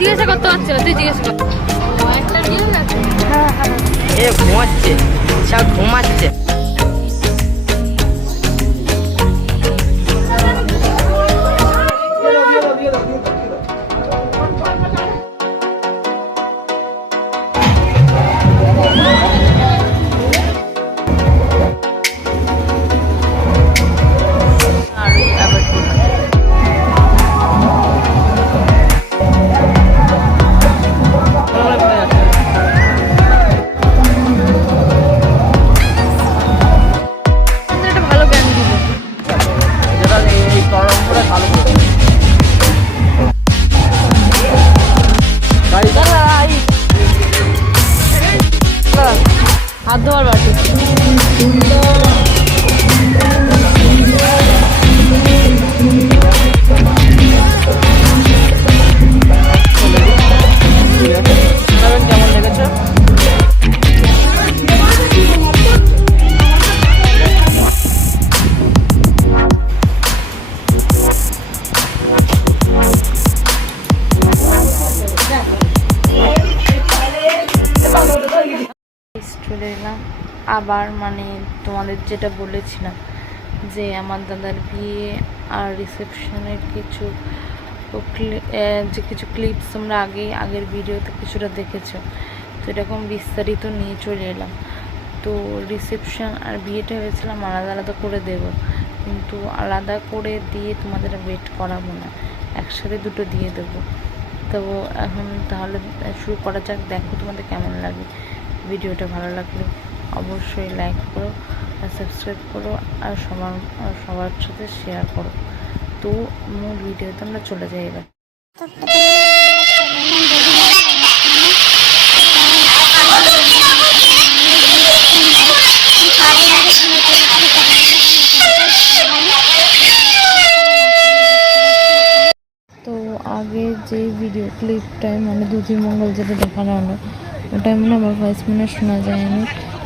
জিজ্ঞাসা করতে পারছি না, তুই জিজ্ঞেস কর। ঘুমাচ্ছে, সব ঘুমাচ্ছে। হাত ধোয়ার বাটি কেমন লেগেছে? চলে এলাম আবার, মানে তোমাদের যেটা বলেছিলাম যে আমার দাদার বিয়ে আর রিসেপশনের কিছু ক্লিপস তোমরা আগের ভিডিওতে কিছুটা দেখেছো, তো এরকম বিস্তারিত নিয়ে চলে এলাম। তো রিসেপশন আর বিয়েটা ভেবেছিলাম আলাদা আলাদা করে দেব, কিন্তু আলাদা করে দিয়ে তোমাদের ওয়েট করাবো না, একসাথে দুটো দিয়ে দেবো। তো এখন তাহলে শুরু করা যাক। দেখো তোমাদের কেমন লাগে ভিডিওটা। ভালো লাগলে অবশ্যই লাইক করো আর সাবস্ক্রাইব করো আর সবার সাথে শেয়ার করো। তো মূল ভিডিওতে আমরা চলে যাই এবার। তো আগে যে ভিডিও ক্লিপটায় মানে দধিমঙ্গল যেটা দেখানো হলো, ওটাই মনে আমার ভয়েস মনে শোনা যায়নি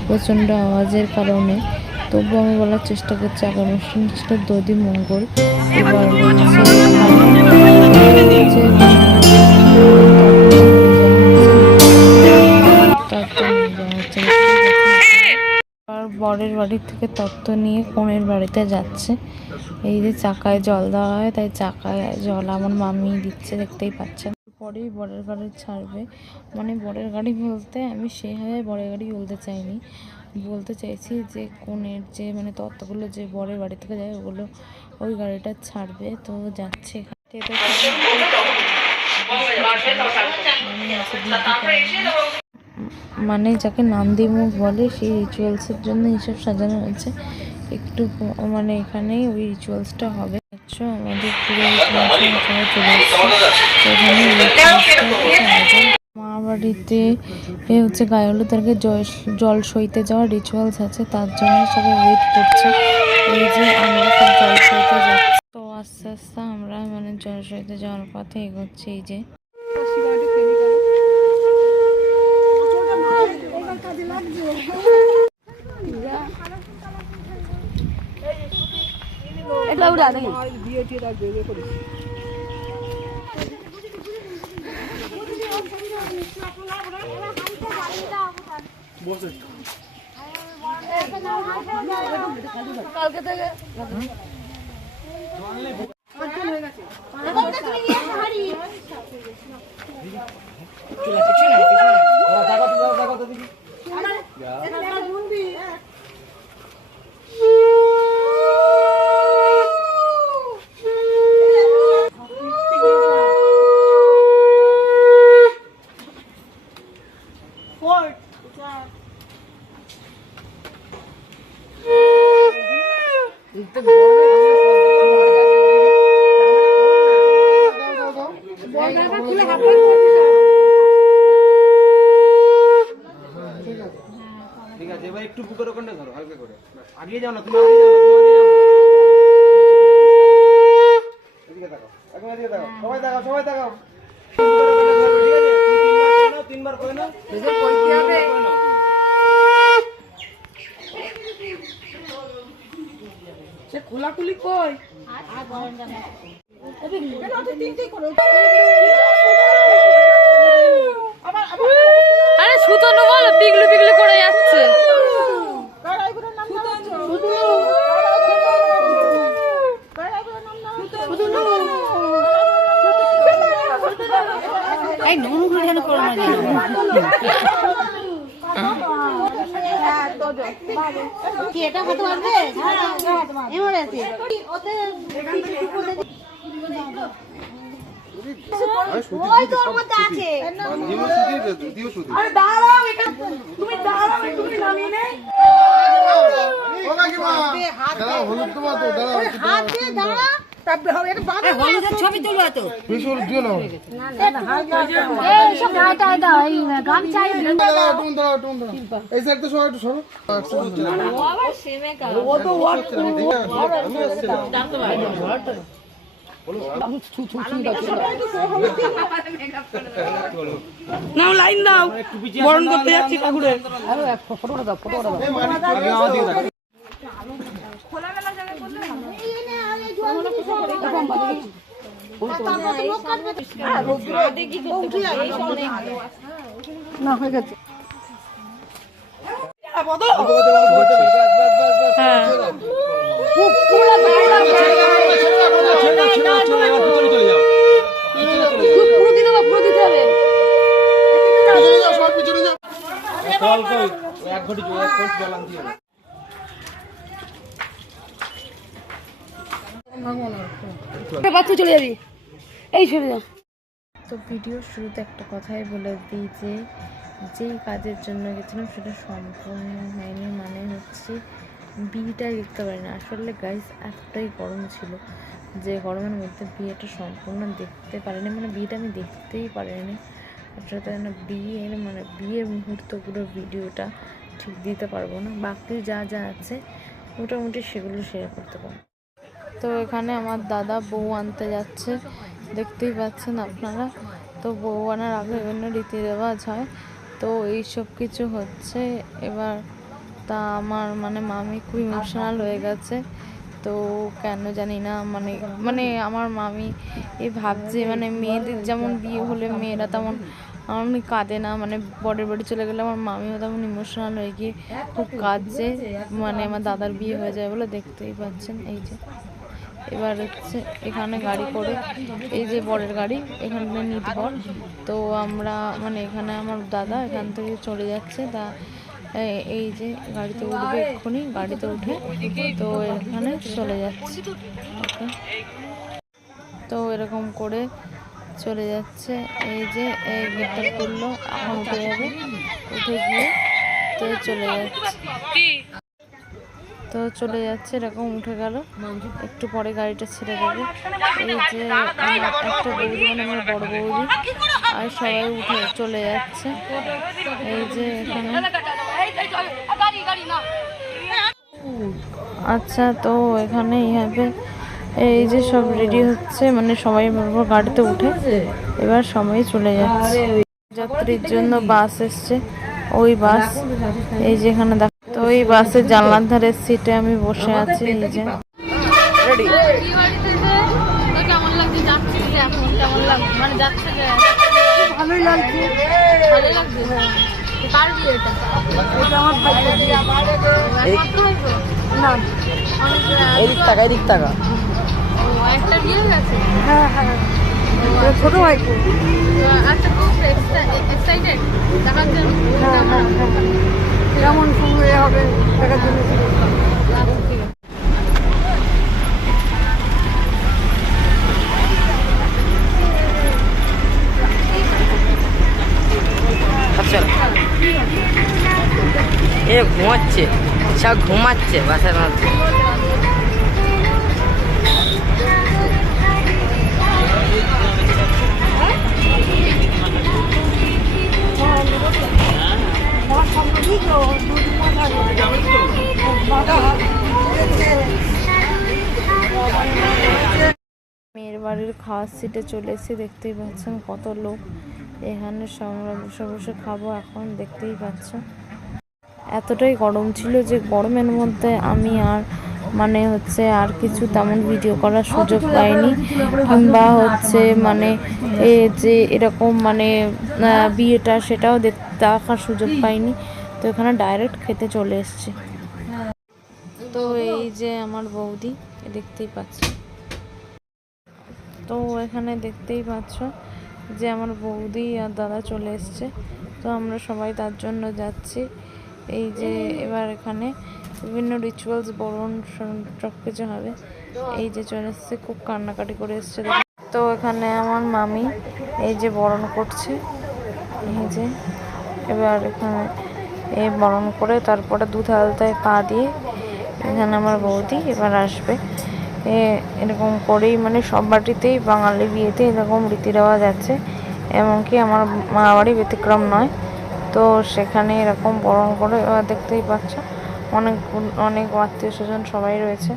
প্রচণ্ড আওয়াজের কারণে। তবু আমি বলার চেষ্টা করছি, আগে অনুষ্ঠান ছিল দধিমঙ্গল, এবার বরের বাড়ির থেকে তত্ত্ব নিয়ে কনের বাড়িতে যাচ্ছে। এই যে চাকায় জল দেওয়া হয়, তাই চাকায় জল আমার মামি দিচ্ছে, দেখতেই পাচ্ছেন। পরেই বরের গাড়ি ছাড়বে, মানে বরের গাড়ি বলতে আমি সেভাবে বরের গাড়ি বলতে চাইনি, বলতে চাইছি যে কনের যে মানে তত্ত্বগুলো যে বরের বাড়ি থেকে যায় ওগুলো ওই গাড়িটা ছাড়বে। তো যাচ্ছে মানে যাকে নান্দি মুখ বলে সেই রিচুয়ালসের জন্য এইসব সাজানো হয়েছে। একটু মানে এখানেই ওই রিচুয়ালসটা হবে। আমাদের মা বাড়িতে হচ্ছে গায়ে হলুদ আর জল সইতে যাওয়ার রিচুয়ালস আছে, তার জন্য সবাই ওয়েট করছে। এই যে আমরা সব জল সইতে যাচ্ছি, তো আস্তে আস্তে আমরা মানে জল সইতে যাওয়ার পথে এগোচ্ছি। এই যে বসে কালকে থেকে ঠিক আছে, এবার একটু বুকের ওখানটা ধরো হালকা করে। আগিয়ে যাও না, তুমি আগিয়ে যাও না, এদিকে তাকাও, এখন এদিকে তাকাও, সবাই তাকাও, সবাই তাকাও। ঠিক আছে, তিনবার করে নাও, বেশি পড়তে হবে। সে খোলাখুলি কই? আরে সুতনু বল, পিগলু পিগলু করে যাচ্ছে। এই নরুগুলো যেন করো না যেন। কি এটা কত পারবে? এমার্জেন্সি ওতে ওই তোর মধ্যে আছে। আরে দাঁড়াও, এটা তুমি দাঁড়াও, তুমি নামিয়ে নে। হাত দিয়ে দাঁড়া। তারপরে হবে এটা বাঁধা আছে। ছবি তুলবা তো। এই সব গাটা দাও, এই গাম চাই। এই সাইড তো সবাই একটু সরো। ও তো ওয়াট নাও, লাইন দাও, বরণ করতে যাচ্ছি ঠাকুরের। ফটোটা দাও, ফটোটা দাও। না হয়ে গেছে। পুরো দিতে হবে, পুরো দিতে হবে। এক ঘটি জল, এক ঘটি জল আনতে হবে। বাচ্চা চলে যাবি, এই সরে যা। তো ভিডিওর শুরুতে একটা কথাই বলে দিই যে যেই কাজের জন্য গেছিলাম সেটা সম্পূর্ণ হয়নি, মানে হচ্ছে বিয়েটাই দেখতে পারি না। আসলে গাইস এতটাই গরম ছিল যে গরমের মধ্যে বিয়েটা সম্পূর্ণ দেখতে পারিনি, মানে বিয়েটা আমি দেখতেই পারিনি। আসলে না বিয়ের মানে বিয়ের মুহূর্তগুলোর ভিডিওটা ঠিক দিতে পারবো না, বাকি যা যা আছে মোটামুটি সেগুলো শেয়ার করতে পারবো। তো এখানে আমার দাদা বউ আনতে যাচ্ছে, দেখতেই পাচ্ছেন আপনারা। তো বউ আনার আগে বিভিন্ন রীতি রেওয়াজ হয়, তো এই সব কিছু হচ্ছে এবার। তা আমার মানে মামি খুব ইমোশনাল হয়ে গেছে, তো কেন জানি না, মানে মানে আমার মামি এই ভাবছে মানে মেয়েদের যেমন বিয়ে হলে মেয়েরা তেমন অনেক কাঁদে না, মানে বরের বাড়ি চলে গেলে আমার মামিও তেমন ইমোশনাল হয়ে গিয়ে খুব কাঁদছে, মানে আমার দাদার বিয়ে হয়ে যায় বলে। দেখতেই পাচ্ছেন এই যে এবার হচ্ছে এখানে গাড়ি করে, এই যে বরের গাড়ি এখানে নিত বর। তো আমরা মানে এখানে আমার দাদা এখান থেকে চলে যাচ্ছে, তা এই যে গাড়িতে উঠবে এক্ষুনি, গাড়িতে উঠে তো এখানে চলে যাচ্ছে। ওকে, তো এরকম করে চলে যাচ্ছে। এই যে এই গেটটা খুললো, এখন উঠে যাবে, উঠে গিয়ে তো চলে যাচ্ছে, তো চলে যাচ্ছে এরকম উঠে গেল। একটু পরে গাড়িটা ছেড়ে দেবে। এই যে একটা বৌদি, মানে আমার বড় বৌদি আর সবাই উঠে চলে যাচ্ছে। এই যে এখানে আচ্ছা, তো এখানে এইভাবে এই যে সব রেডি হচ্ছে, মানে সবাই গাড়িতে উঠে এবার সবাই চলে যাচ্ছে। যাত্রীর জন্য বাস এসছে, ওই বাস এই যে এখানে দেখ। তো এই বাসের জানলার ধারের সিটে আমি বসে আছি। এই যে কেমন লাগছে, যাচ্ছে এখন কেমন লাগছে, মানে যাচ্ছে ভালোই লাগছে, ভালো লাগছে। কার বিয়ে এটা? এটা আমার ভাই না এদিক টাকা এদিক টাকা। ও একটা বিয়ে গেছে। হ্যাঁ হ্যাঁ ছোট ভাই। আচ্ছা খুব এক্সাইটেড দেখার জন্য। হ্যাঁ হ্যাঁ কেমন শুরু হবে দেখার জন্য। এ ঘুমাচ্ছে, সব ঘুমাচ্ছে বাসার মধ্যে। মেয়ের বাড়ির খাওয়ার সিটে চলে এসে দেখতেই পাচ্ছেন কত লোক এখানে আমরা বসে বসে খাবো। এখন দেখতেই পাচ্ছ এতটাই গরম ছিল যে গরমের মধ্যে আমি আর মানে হচ্ছে আর কিছু তেমন ভিডিও করার সুযোগ পাইনি, কিংবা হচ্ছে মানে যে এরকম মানে বিয়েটা সেটাও দেখার সুযোগ পাইনি। তো এখানে ডাইরেক্ট খেতে চলে এসেছি। তো এই যে আমার বৌদি দেখতেই পাচ্ছ, তো এখানে দেখতেই পাচ্ছ যে আমার বৌদি আর দাদা চলে এসছে। তো আমরা সবাই তার জন্য যাচ্ছি। এই যে এবার এখানে বিভিন্ন রিচুয়ালস বরণ সব কিছু হবে। এই যে চলে এসছে, খুব কান্নাকাটি করে এসছে। তো এখানে আমার মামি এই যে বরণ করছে। এই যে এবার এখানে বরণ করে তারপরে দুধ আলতায় পা দিয়ে এখানে আমার বৌদি এবার আসবে। এরকম করেই মানে সব বাড়িতেই বাঙালি বিয়েতে এরকম রীতি রেওয়াজ আছে, এমনকি আমার মা বাড়ি ব্যতিক্রম নয়। তো সেখানে এরকম বরণ করে দেখতেই পাচ্ছ অনেক অনেক আত্মীয় স্বজন সবাই রয়েছে।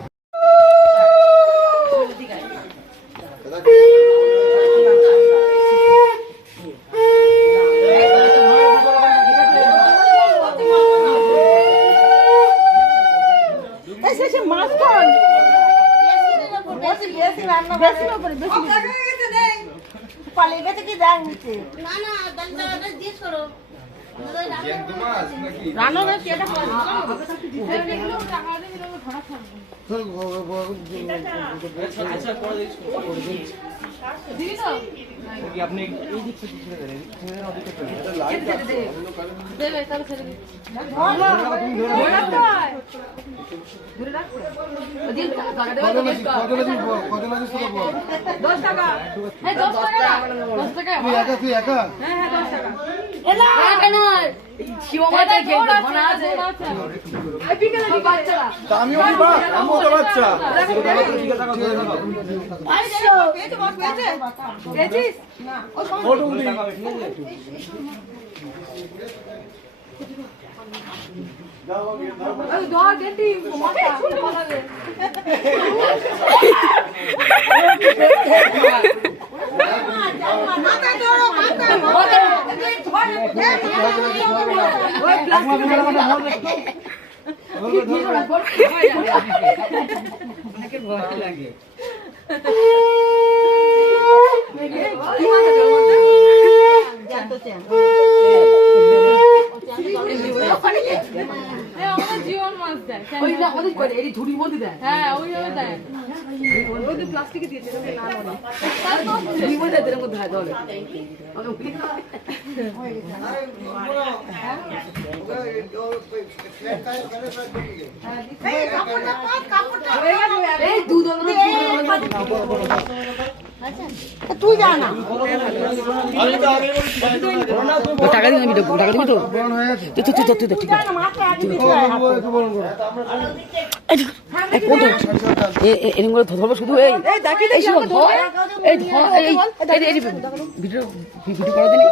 জীবন মাছ দেয় ঝুড়ির মধ্যে দেয়। হ্যাঁ ওইভাবে দেয়, প্লাস্টিকে দিয়েছে তুই যা না টাকা দিবি টাকা দিবি তো ঠিক আছে। এরকম করে ধরবো শুধু এই ভিডিও করা দিলি।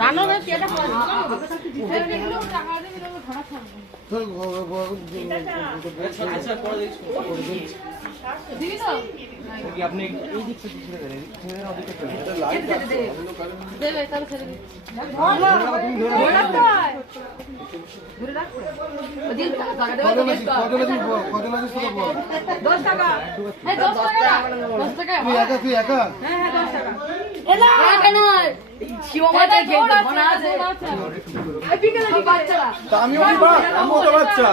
রান্না দিবি তো? আপনি এই দিকটা ছেড়ে দেন, ছেড়ে দেন ওদিকে চলে দেবে, তাহলে ছেড়ে দিবি। দশ টাকা। এই 10 টাকা না, 10 টাকা। তুই একা হ্যাঁ, 10 টাকা। আমিও তো বাচ্চা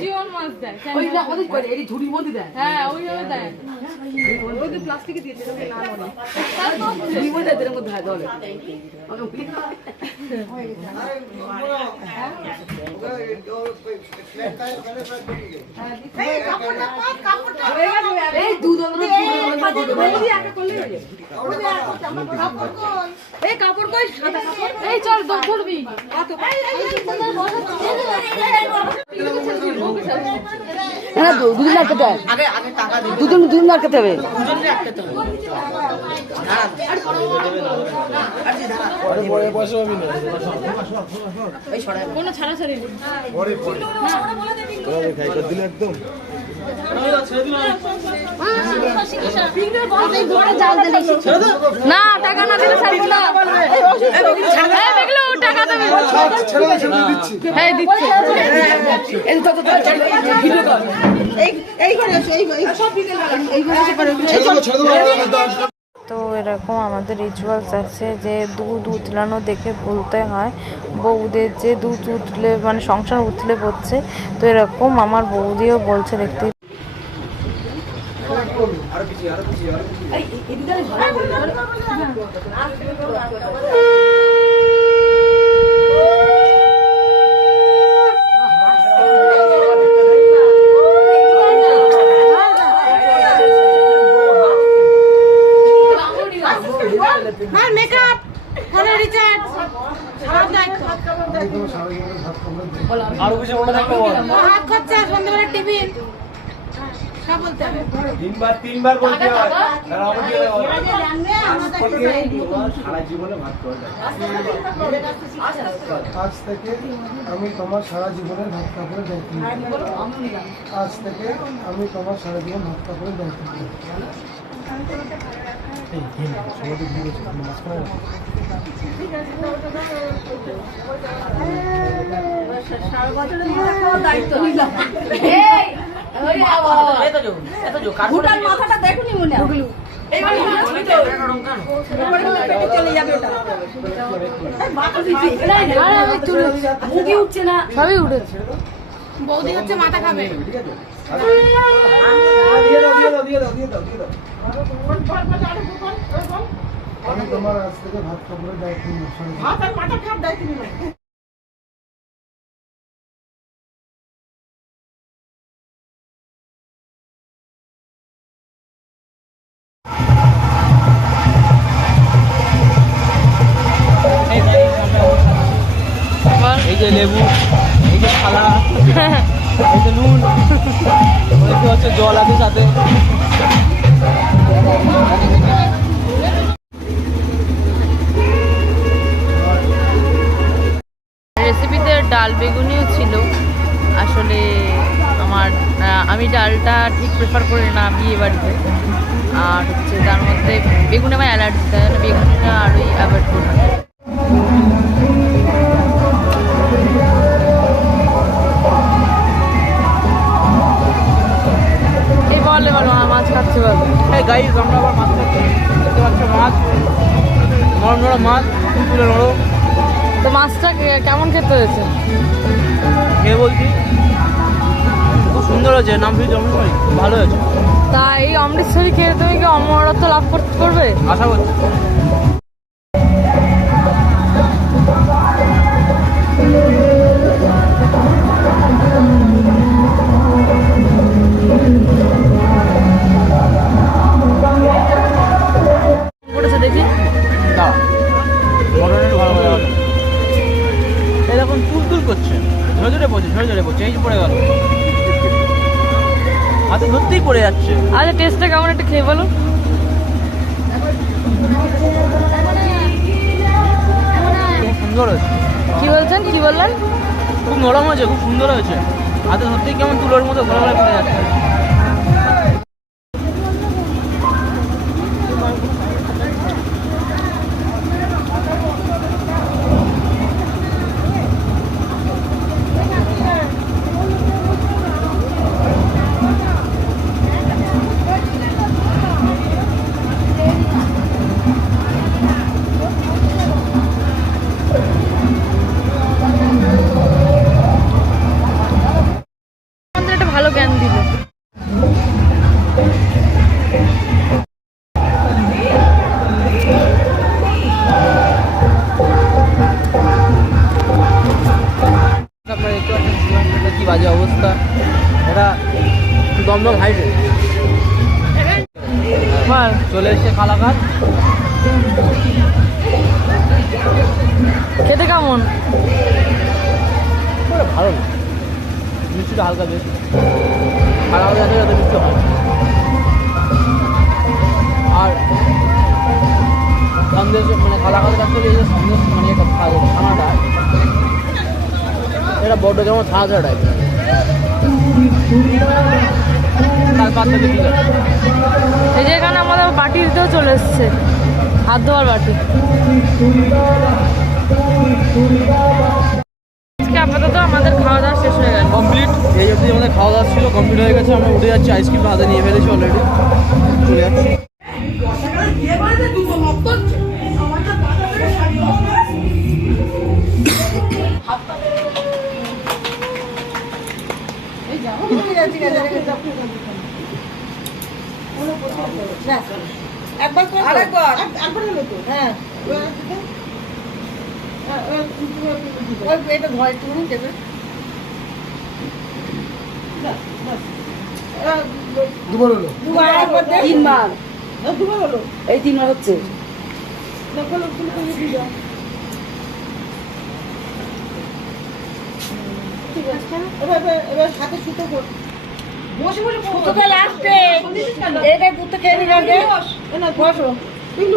জীবন মাছ দেয়। হ্যাঁ, ওইভাবে দেয়। এই চল ধরবি। হ্যাঁ দুদিন আটকাতে হবে, দুদিন আটকাতে হবে। কোনো ছাড়াছাড়ি নেই। দিলে একদম না টাকা না দিলে ছাড়বো না। টাকা দেবে। হ্যাঁ দিচ্ছে। তো এরকম আমাদের রিচুয়ালস আছে যে দুধ উতলানো দেখে বলতে হয় বউদের যে দুধ উতলে মানে সংসার উতলে পড়ছে। তো এরকম আমার বৌদিও বলছে দেখতে। আরো কিছু মনে থাকবে হাত খরচা সন্ধ্যাবেলা টিফিন সব বলতে হবে। তিনবার বলতে হয়। আর আমাকে সারা জীবনে ভাত খাওয়া আজ থেকে আমি তোমার সারা জীবনের ভাত কাপড়ের দায়িত্ব নিই। আজ থেকে আমি তোমার সারা জীবন ভাত কাপড়ের দায়িত্ব নিই। সবই উঠেছে। বৌদি হচ্ছে মাথা খাবে। আমি তোমার আজ থেকে ভাত কাপড়ের দায়িত্ব নিই। এই যে লেবু, এই যে থালা, এই যে নুন, এই যে হচ্ছে জল আছে সাথে। রেসিপিতে ডাল বেগুনিও ছিল। আসলে আমি ডালটা ঠিক প্রেফার করি না বিয়ে বাড়িতে। আর হচ্ছে তার মধ্যে বেগুনে আমার অ্যালার্জি, তাই জন্য বেগুনটা আরোই অ্যাভয়েড করি। এই বলে বলো মাছ খাচ্ছে বলো। এই গাইস আমরা আবার মাছ খাচ্ছি। দেখতে পাচ্ছ মাছ, নরম নরম মাছ, তুলে নরম। তো মাছটা কেমন খেতে হয়েছে? খেয়ে বলছি খুব সুন্দর হয়েছে, নাম শুনেছি অমৃতসরি, ভালো হয়েছে, তা এই অমৃতসরি খেয়ে তুমি কি অমরত্ব লাভ করতে পারবে? আশা করছি। করেছে দেখি। দাঁড়া, মটনের ভালো ভালো এরকম তুল করছে, ঝরে ঝরে পড়ছে, এই যে পড়ে গেল, হাতে ধরতেই পড়ে যাচ্ছে। আচ্ছা টেস্টটা কেমন একটু খেয়ে বলো। খুব সুন্দর হয়েছে। কি বলছেন, কি বললেন? খুব নরম হয়েছে, খুব সুন্দর হয়েছে, হাতে ধরতেই কেমন তুলোর মতো ঘোরা ঘোরা পড়ে যাচ্ছে। আমাদের একটা ভালো জ্ঞান দিল। আপনারা একটু একটা কি বাজে অবস্থা, এটা দমদম হাইটে বল। চলে এসছে কালাঘাট। খেতে কেমন? ভালো না, মিষ্টিটা হালকা বেশি, কালাঘাট যাতে যাতে মিষ্টি হয়। আর সন্দেশ মানে কালাঘাট কাছে এই যে সন্দেশ মানে একটা খানাটা, এটা বড্ড কেমন ছাড়া ছাড়া টাইপের, তার পাত থেকে ঠিক আছে। এই যে এখানে আমাদের বাটি দিতেও চলে এসছে, হাত ধোয়ার বাটি। আজকে আপাতত আমাদের খাওয়া দাওয়া শেষ হয়ে গেল। কমপ্লিট, এই অবধি আমাদের খাওয়া দাওয়া ছিল, কমপ্লিট হয়ে গেছে। আমরা উঠে যাচ্ছি, আইসক্রিম হাতে নিয়ে ফেলেছি অলরেডি, চলে যাচ্ছি। দুবার হলো। 3 বার এই 3 বার হচ্ছে।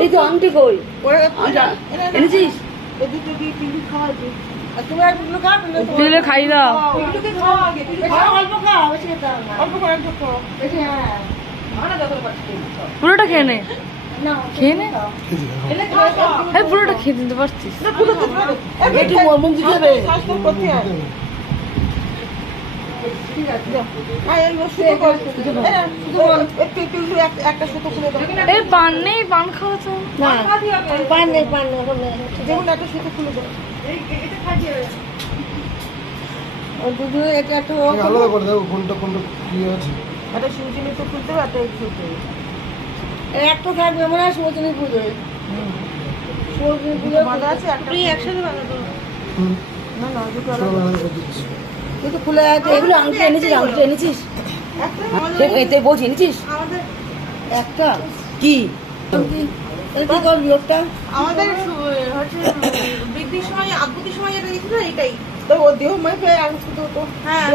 এই তো আংটি কই এনেছিস? দিলে খাই দাও। পুরোটা খেয়ে নে, খেয়ে নে। হ্যাঁ পুরোটা খেয়ে দিতে পারছিস। একটু মন দিতে হবে। এই পান নেই, পান খাওয়া তো না পান নেই, পান নেই। এটা একটু আলাদা করে দেবো, কোনটা কোনটা কি আছে। একটা থাকবে মনে হয় সরস্বতী পুজোয়। সরস্বতী পুজোয় একসাথে বানাবো। সব আলাদা করে দিচ্ছি। কিন্তু খুলে আছে এগুলো। আংটি এনেছিস? আংটি এনেছিস? এতে বলছি এনেছিস একটা কি কি করবি ওটা? আমাদের হচ্ছে বৃদ্ধির সময় আব্বুতির সময় যেটা দিয়েছিল এটাই তো ও দেহ মেপে আর শুধু তো হ্যাঁ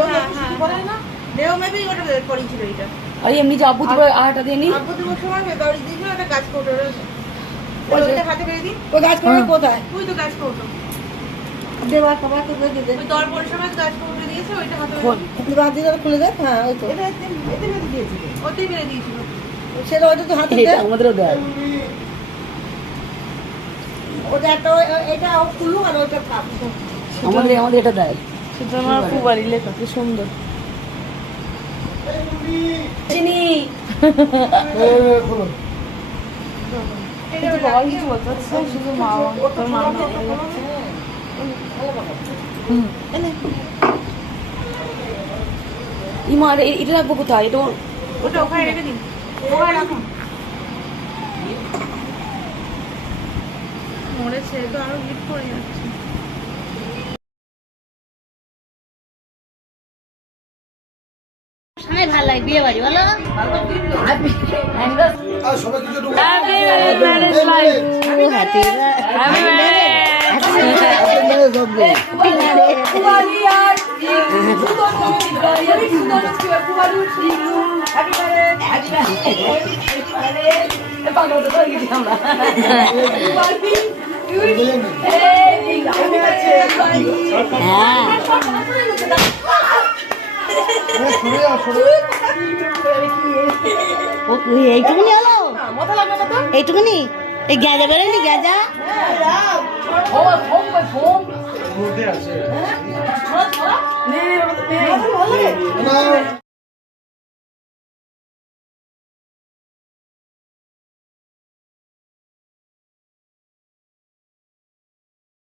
করে না, দেহ মেপেই ওটা করেছিল এটা। আর এমনি যে আব্বু তুই আটা দিয়ে নি আব্বুতির সময় দড়ি দিয়েছিল, একটা গাছ কৌটো ওইটা হাতে পেরে দিই। ওই গাছ করে কোথায় তুই তো গাছ কৌটো দেওয়া খাবার তো দিয়ে দে। ওই দর পরিষেবার গাছ কৌটো দিয়েছে, ওইটা হাতে বাদ দিয়ে খুলে দেখ। হ্যাঁ ওই তো এটা এতে মেরে দিয়েছিল, ওতেই মেরে দিয়েছিল। সেটা ওইটা তো হাতে দে। আমাদেরও দেয় ওটা একটা। এটা খুললো আর ওইটা খাব। আমাদের এটা দেয়। সেটা আমার খুব বাড়ি লেখা, কি সুন্দর। চিনি খোলো। বাবা কিছু বলতে পারছিস না, শুধু মা তোর মা ইমা এটা রাখবো কোথায়? এটা ওটা ওখানে রেখে দিন, ওখানে রাখুন। মরেছে তো, আরো গিফট করে যাচ্ছে। ভালো লাগে বিয়ে বাড়ি বলো। আর সবাই কিছু একটু সরে যাও, সরে যাও। এইটুকুনি হলো, এইটুকুনি এই গ্যাজা বেরোনি গ্যাজা মধ্যে আছে। না